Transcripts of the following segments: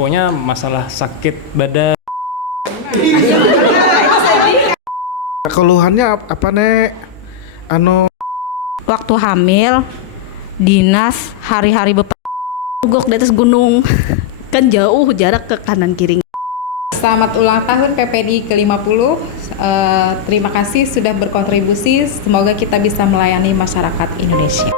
pokoknya masalah sakit badan. Keluhannya apa nek? Waktu hamil, dinas, hari-hari gok di atas gunung. Kan jauh jarak ke kanan kiri. Selamat ulang tahun PPDI ke-50. Terima kasih sudah berkontribusi. Semoga kita bisa melayani masyarakat Indonesia.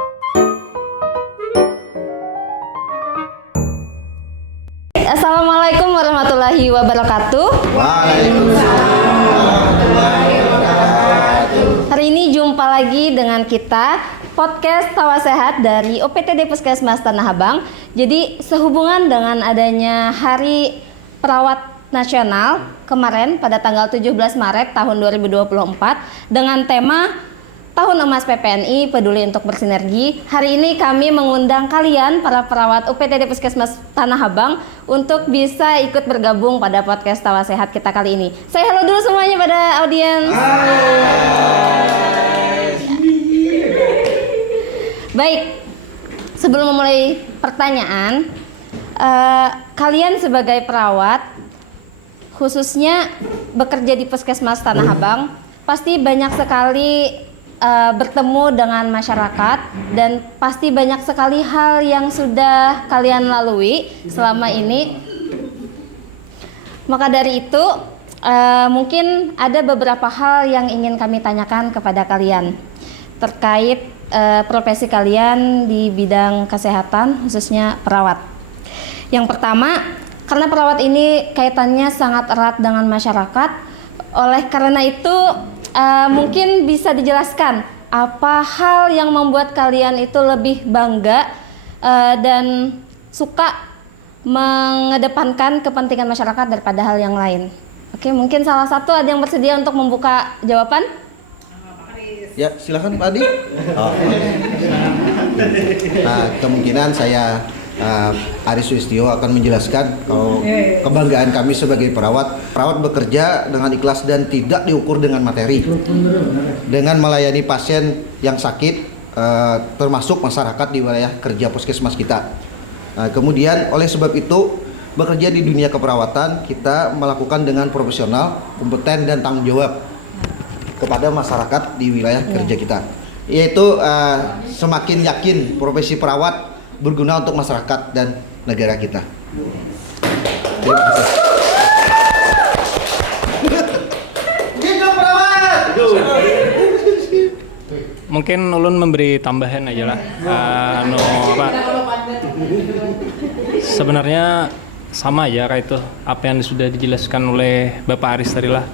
Assalamualaikum warahmatullahi wabarakatuh. Waalaikumsalam warahmatullahi wabarakatuh. Hari ini jumpa lagi dengan kita podcast Tawa Sehat dari OPTD Puskesmas Tanah Abang. Jadi sehubungan dengan adanya Hari Perawat Nasional kemarin pada tanggal 17 Maret tahun 2024 dengan tema Tahun Emas PPNI Peduli untuk Bersinergi. Hari ini kami mengundang kalian para perawat UPTD Puskesmas Tanah Abang untuk bisa ikut bergabung pada podcast Tawa Sehat kita kali ini. Saya halo dulu semuanya pada audiens. Baik, sebelum memulai pertanyaan, kalian sebagai perawat khususnya bekerja di Puskesmas Tanah Abang pasti banyak sekali bertemu dengan masyarakat dan pasti banyak sekali hal yang sudah kalian lalui selama ini. Maka dari itu mungkin ada beberapa hal yang ingin kami tanyakan kepada kalian terkait profesi kalian di bidang kesehatan khususnya perawat. Yang pertama, karena perawat ini kaitannya sangat erat dengan masyarakat, oleh karena itu mungkin bisa dijelaskan apa hal yang membuat kalian itu lebih bangga dan suka mengedepankan kepentingan masyarakat daripada hal yang lain. Oke, mungkin salah satu ada yang bersedia untuk membuka jawaban? Ya, silakan Pak Adi. Nah, kemungkinan saya Aris Sulistyo akan menjelaskan kalau kebanggaan kami sebagai perawat bekerja dengan ikhlas dan tidak diukur dengan materi, dengan melayani pasien yang sakit, termasuk masyarakat di wilayah kerja puskesmas kita. Kemudian oleh sebab itu bekerja di dunia keperawatan kita melakukan dengan profesional, kompeten dan tanggung jawab kepada masyarakat di wilayah kerja kita, yaitu semakin yakin profesi perawat berguna untuk masyarakat dan negara kita. Terima kasih. Mungkin ulun memberi tambahan aja lah. Sebenarnya sama aja kayak itu apa yang sudah dijelaskan oleh Bapak Aris tadi lah.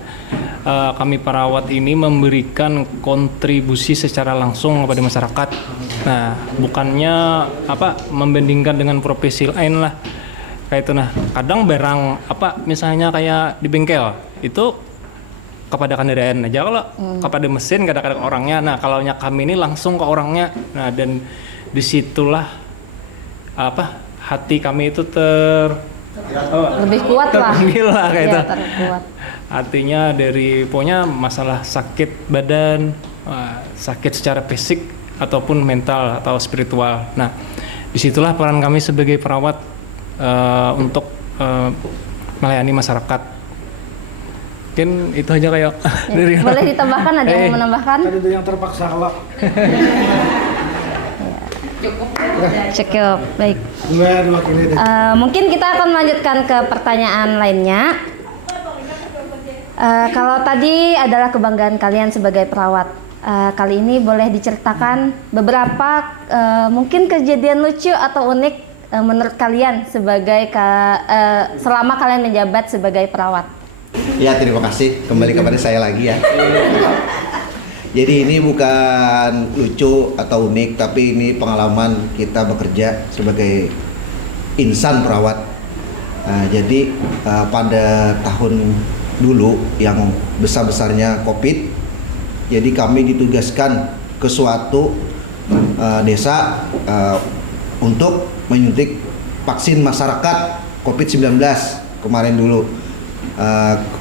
Kami perawat ini memberikan kontribusi secara langsung kepada masyarakat. Nah, bukannya membandingkan dengan profesi lain lah. Kayak itu nah, kadang barang misalnya kayak di bengkel itu kepada kendaraan aja, kalau kepada mesin kadang-kadang orangnya. Nah, kalau kami ini langsung ke orangnya. Nah, dan disitulah hati kami itu Lebih kuat lah. Lah kayak itu. Terkuat. Artinya dari pokoknya masalah sakit badan, sakit secara fisik ataupun mental atau spiritual. Nah, disitulah peran kami sebagai perawat untuk melayani masyarakat. Mungkin itu aja kayak dari. Boleh ditambahkan, ada yang mau menambahkan? Kan itu yang terpaksa kalau. Cukup, baik. Mungkin kita akan melanjutkan ke pertanyaan lainnya. Kalau tadi adalah kebanggaan kalian sebagai perawat, kali ini boleh diceritakan beberapa mungkin kejadian lucu atau unik menurut kalian sebagai selama kalian menjabat sebagai perawat. Ya, terima kasih. Kembali kepada saya lagi ya. Jadi ini bukan lucu atau unik, tapi ini pengalaman kita bekerja sebagai insan perawat. Jadi pada tahun dulu yang besar-besarnya COVID, jadi kami ditugaskan ke suatu desa untuk menyuntik vaksin masyarakat COVID-19 kemarin dulu.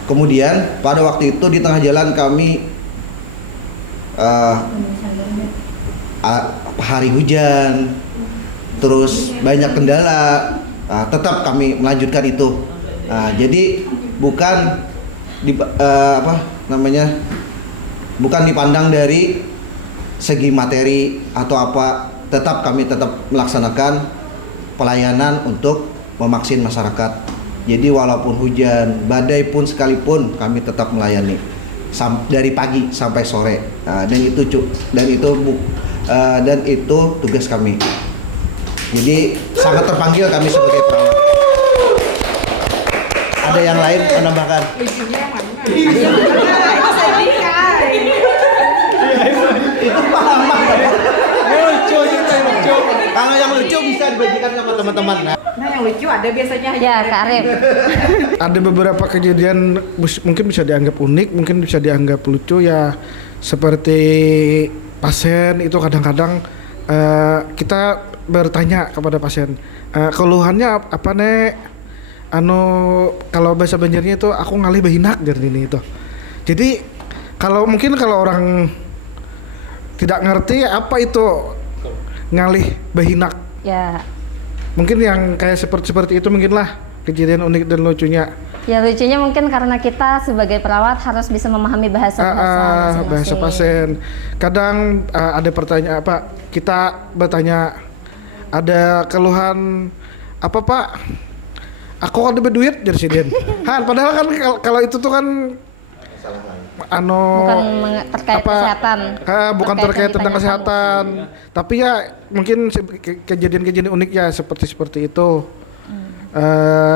Kemudian pada waktu itu di tengah jalan kami hari hujan, terus banyak kendala, tetap kami melanjutkan itu. Jadi bukan bukan dipandang dari segi materi atau apa, kami tetap melaksanakan pelayanan untuk memaksin masyarakat. Jadi walaupun hujan, badai pun sekalipun kami tetap melayani dari pagi sampai sore. Dan itu tugas kami. Jadi sangat terpanggil kami sebagai perawat. Ada yang lain menambahkan? Itu paham. Lucu juga lucu. Kalau yang lucu bisa dibagikan sama teman-teman. Nah, yang lucu ada biasanya. Ya, Kak Arif. Ada beberapa kejadian mungkin bisa dianggap unik, mungkin bisa dianggap lucu ya, seperti pasien itu kadang-kadang kita bertanya kepada pasien, keluhannya apa nek? Kalau bahasa Banjarnya itu aku ngalih bahinak dari ini itu. Jadi kalau orang tidak ngerti apa itu ngalih bahinak. Ya. Mungkin yang kayak seperti itu mungkin lah kejadian unik dan lucunya. Ya lucunya mungkin karena kita sebagai perawat harus bisa memahami bahasa bahasa pasien. Kadang ada pertanyaan kita bertanya, ada keluhan apa Pak? Aku ada berduit jadi siden. Padahal kan kalau itu tuh kan bukan terkait kesehatan. Bukan terkait tentang kesehatan. Tapi ya mungkin kejadian-kejadian unik ya seperti itu.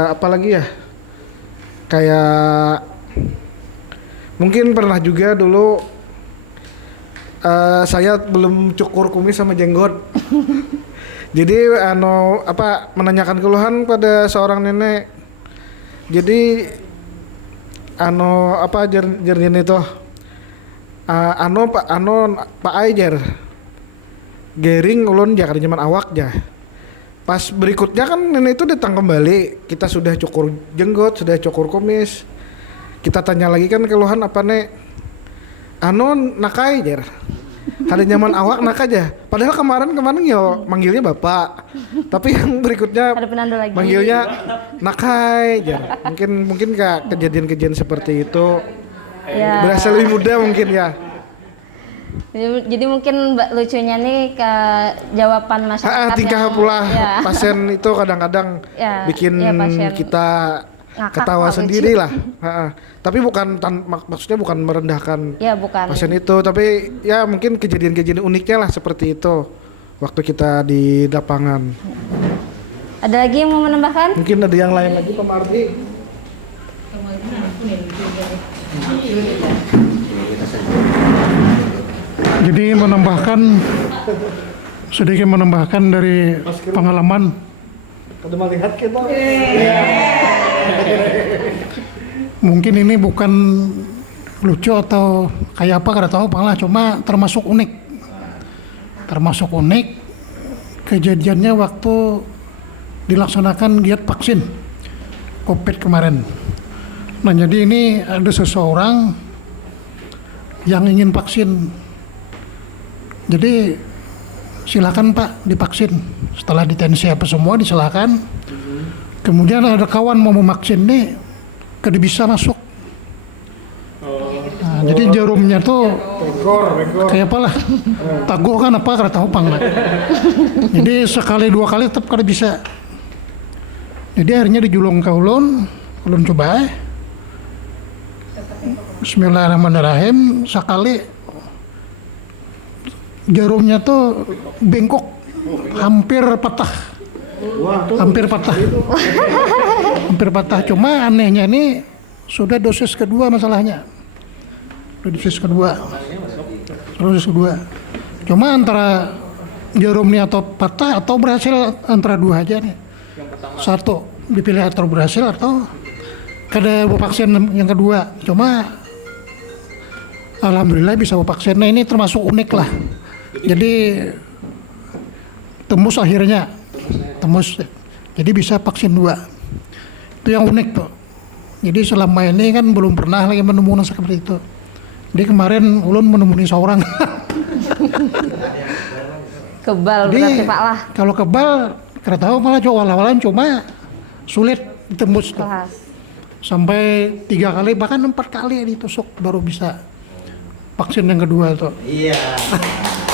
Apalagi ya? Kayak mungkin pernah juga dulu saya belum cukur kumis sama jenggot. Jadi menanyakan keluhan pada seorang nenek. Jadi jernin itu Pak Aijer gering ulun ja kada nyaman awak ja. Pas berikutnya kan nenek itu datang kembali, kita sudah cukur jenggot, sudah cukur kumis. Kita tanya lagi kan keluhan apa nek? Nakai jer. Kada nyaman awak nak aja. Padahal kemarin yo manggilnya bapak. Tapi yang berikutnya manggilnya nakai jer. Mungkin kak kejadian-kejadian seperti itu. Ya. Berasa lebih muda mungkin ya. Jadi mungkin lucunya nih ke jawaban masyarakat tingkah yang, pula pasien itu kadang-kadang bikin kita ketawa sendiri lah. Tapi maksudnya bukan merendahkan pasien itu, tapi ya mungkin kejadian-kejadian uniknya lah seperti itu waktu kita di lapangan. Ada lagi yang mau menambahkan? Mungkin ada yang lain lagi Pak Mardi. Jadi sedikit menambahkan dari pengalaman. Udah melihat kita. Mungkin ini bukan lucu atau kayak apa kada tahu malah, cuma termasuk unik kejadiannya waktu dilaksanakan giat vaksin COVID kemarin. Nah jadi ini ada seseorang yang ingin vaksin. Jadi silakan Pak divaksin. Setelah ditensi apa semua disilakan. Kemudian ada kawan mau memaksin nih, kada bisa masuk. Nah, jadi jarumnya tuh kayak apa lah, taguh kan apa kada tahu pang. Jadi sekali dua kali tetap kada bisa. Jadi akhirnya dijulung ke ulun coba. Bismillahirrahmanirrahim, sekali jarumnya tuh bengkok, hampir patah. Hampir patah. Cuma anehnya ini sudah dosis kedua masalahnya. Dosis kedua. Cuma antara jarumnya atau patah atau berhasil, antara dua aja nih. Satu dipilih atau berhasil atau kada vaksin yang kedua. Cuma alhamdulillah bisa vaksin. Nah ini termasuk unik lah. Jadi tembus akhirnya. Jadi bisa vaksin 2. Itu yang unik tuh. Jadi selama ini kan belum pernah lagi menemukan seperti itu. Jadi kemarin ulun menemui seorang. Kebal berarti Pak lah. Kalau kebal, kada tahu malah awal-awalan cuma sulit ditembus tuh. Kelas. Sampai 3 kali bahkan 4 kali ditusuk baru bisa vaksin yang kedua tuh.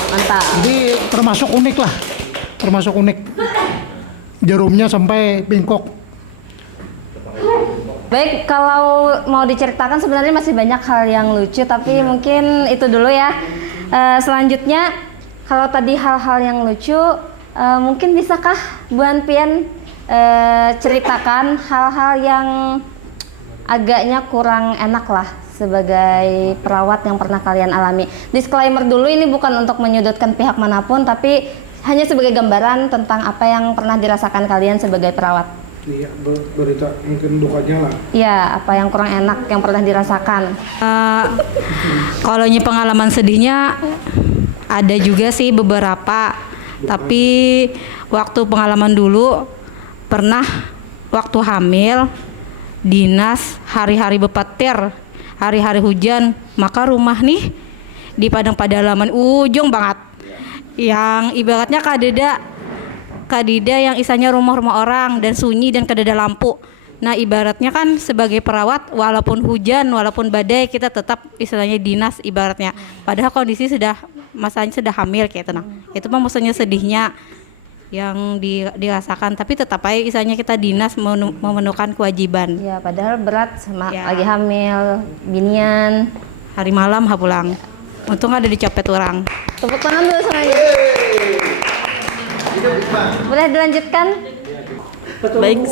Mantap. Jadi termasuk unik lah, termasuk unik. Jarumnya sampai bengkok. Baik, kalau mau diceritakan sebenarnya masih banyak hal yang lucu, tapi mungkin itu dulu ya. Selanjutnya, kalau tadi hal-hal yang lucu, mungkin bisakah Bu Anpian ceritakan hal-hal yang agaknya kurang enak lah sebagai perawat yang pernah kalian alami. Disclaimer dulu, ini bukan untuk menyudutkan pihak manapun, tapi hanya sebagai gambaran tentang apa yang pernah dirasakan kalian sebagai perawat. Iya, berita mungkin dukanya lah. Ya, apa yang kurang enak yang pernah dirasakan. Kalau pengalaman sedihnya ada juga sih beberapa, tapi waktu pengalaman dulu pernah waktu hamil dinas hari-hari bepatir, hari-hari hujan, maka rumah nih di padang pedalaman ujung banget, yang ibaratnya kadida yang isanya rumah-rumah orang dan sunyi dan kadada lampu. Nah, ibaratnya kan sebagai perawat, walaupun hujan, walaupun badai, kita tetap istilahnya dinas ibaratnya. Padahal kondisi masanya sudah hamil kayak itu. Nah, itu mah maksudnya sedihnya yang dirasakan, tapi tetap aja istilahnya kita dinas memenuhkan kewajiban. Ya, padahal berat sama Ya. lagi hamil, binian. Hari malam pulang. Untung ada dicopet orang. Tepuk tangan dulu semuanya. Boleh dilanjutkan? Baik,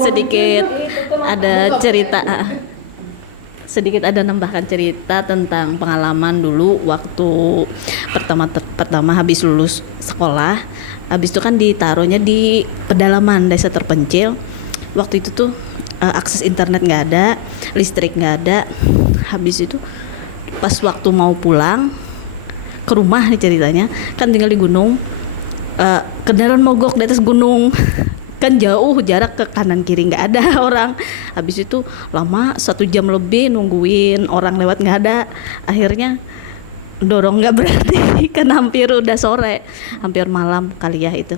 sedikit ada nambahkan cerita tentang pengalaman dulu waktu pertama habis lulus sekolah. Habis itu kan ditaruhnya di pedalaman desa terpencil. Waktu itu tuh akses internet nggak ada, listrik nggak ada. Habis itu pas waktu mau pulang ke rumah nih ceritanya, kan tinggal di gunung. Kendaraan mogok di atas gunung. Kan jauh jarak ke kanan kiri, nggak ada orang. Habis itu lama 1 jam lebih nungguin orang lewat, nggak ada. Akhirnya dorong nggak berhenti kan hampir udah sore, hampir malam kali ya itu.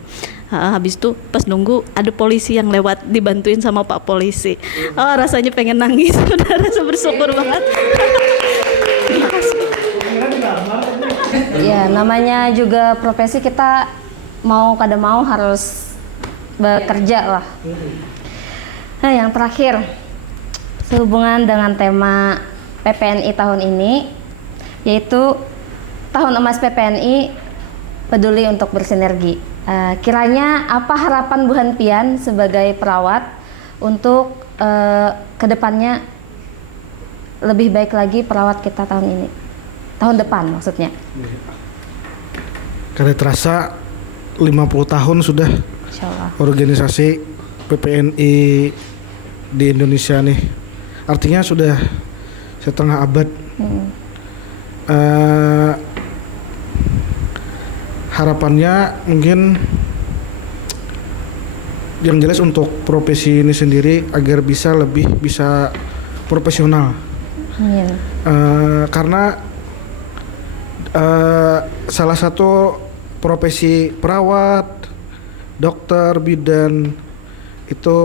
Habis itu pas nunggu ada polisi yang lewat, dibantuin sama Pak Polisi. Rasanya pengen nangis. Udah rasa bersyukur banget. Ya, namanya juga profesi, kita mau kada mau harus bekerja lah. Nah, yang terakhir, sehubungan dengan tema PPNI tahun ini, yaitu Tahun Emas PPNI Peduli untuk Bersinergi. Kiranya apa harapan Bu Anpian sebagai perawat untuk kedepannya lebih baik lagi perawat kita tahun ini, tahun depan maksudnya? Karena terasa 50 tahun sudah Insyaallah. organisasi PPNI di Indonesia nih. Artinya sudah setengah abad. Harapannya mungkin yang jelas untuk profesi ini sendiri agar bisa profesional. Amin. Karena salah satu profesi perawat, dokter, bidan itu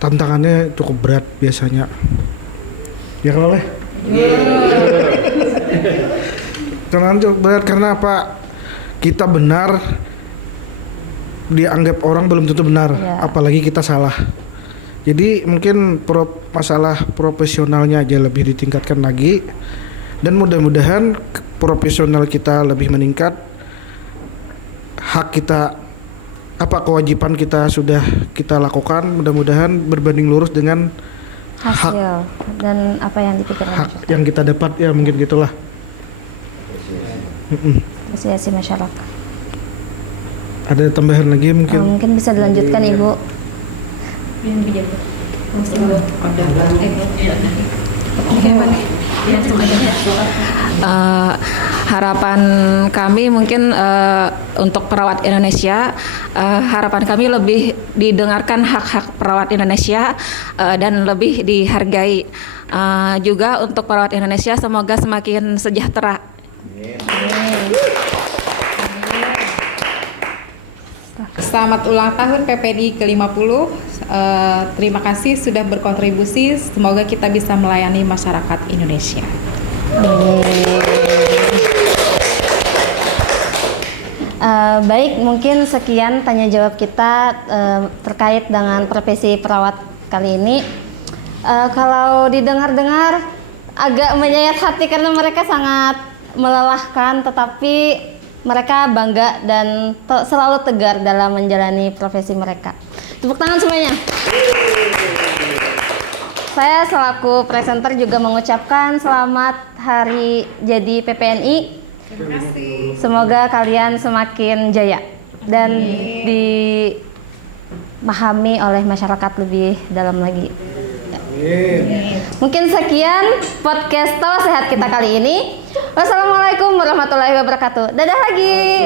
tantangannya cukup berat biasanya. Ya kalau oleh? Tantangan cukup berat karena apa? Kita benar dianggap orang belum tentu benar, apalagi kita salah. Jadi mungkin masalah profesionalnya aja lebih ditingkatkan lagi, dan mudah-mudahan profesional kita lebih meningkat. Hak kita, kewajiban kita sudah kita lakukan, mudah-mudahan berbanding lurus dengan Hasil dan apa yang dipikirkan hak yang kita dapat, ya mungkin gitulah. Apresiasi masyarakat. Ada tambahan lagi mungkin? Mungkin bisa dilanjutkan Ibu. Harapan kami mungkin untuk perawat Indonesia, harapan kami lebih didengarkan hak-hak perawat Indonesia dan lebih dihargai. Juga untuk perawat Indonesia semoga semakin sejahtera. Selamat ulang tahun PPDI ke-50. Terima kasih sudah berkontribusi. Semoga kita bisa melayani masyarakat Indonesia. Baik, mungkin sekian tanya jawab kita terkait dengan profesi perawat kali ini. Kalau didengar-dengar agak menyayat hati karena mereka sangat melelahkan, tetapi mereka bangga dan selalu tegar dalam menjalani profesi mereka. Tepuk tangan semuanya. Saya selaku presenter juga mengucapkan selamat hari jadi PPNI. Terima kasih. Semoga kalian semakin jaya dan dipahami oleh masyarakat lebih dalam lagi. Mungkin sekian podcast Tawa Sehat kita kali ini. Wassalamualaikum warahmatullahi wabarakatuh. Dadah lagi.